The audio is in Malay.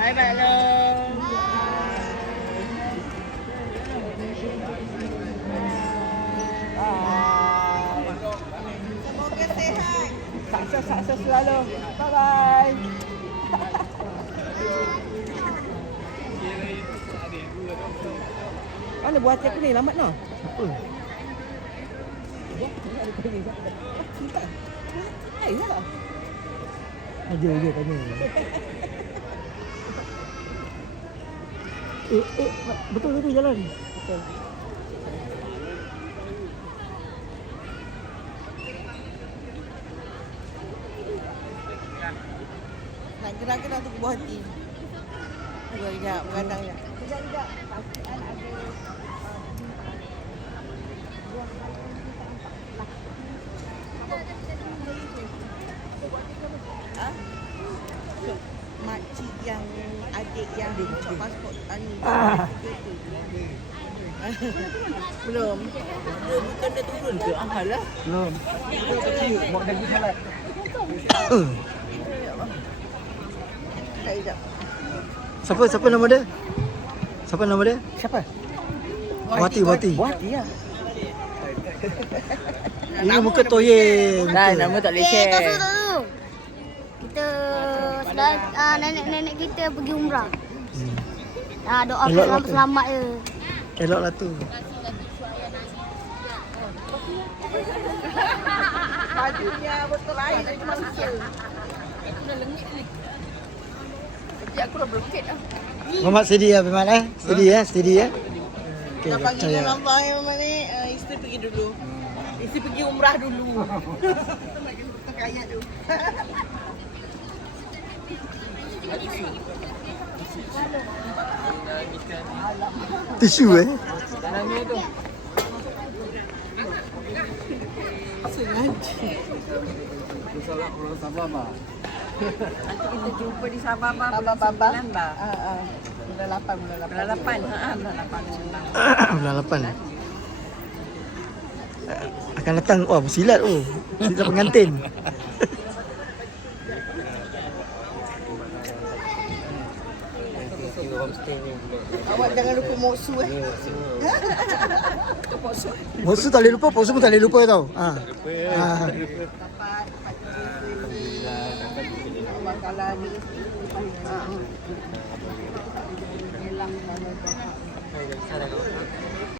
Bye-bye, love. Semoga sehat. Sukses selalu. Bye-bye. Mana buat aku ni lambat no? Apa? Ayolah. Dia tanya. Betul tu jalan. Betul. Nak gerak-gerak tu buah hati. Sekejap, bergadang sekejap. Sekejap. Pastikan ada makcik yang adik yang cop pasport ni. Belum. Bukan dah turun ke? Alah. Belum. Kita kecil buat daging salat. Sekejap. Siapa nama dia? Siapa nama dia? Siapa? Wati. Wati ya. Ini muka Toyen. Dah nama tak boleh share. Tak tahu. Kita nenek-nenek kita pergi umrah. Doa selamat je. Eloklah tu. Bajunya betul air dari manusia. Aku dah lengit ni. Sekejap aku dah berukit dah. Muhammad steady ya, Bimal steady ya. Okay, nak panggil nampak yang mana ni, isteri pergi dulu. Isteri pergi umrah dulu. Lagi berkaya tu. Tisu Dalamnya tu. Sengaja. Salam orang Sabah, Pak. Nanti kita jumpa di Sabah, Pak. Bulan 9, Pak. Bulan 8. Bulan 8. Akan datang bersilat silat pengantin. Awak jangan lupa moksu Moksu tak boleh lupa, poksu pun tak boleh lupa tau. Dapat bakalan ni. Elang kalau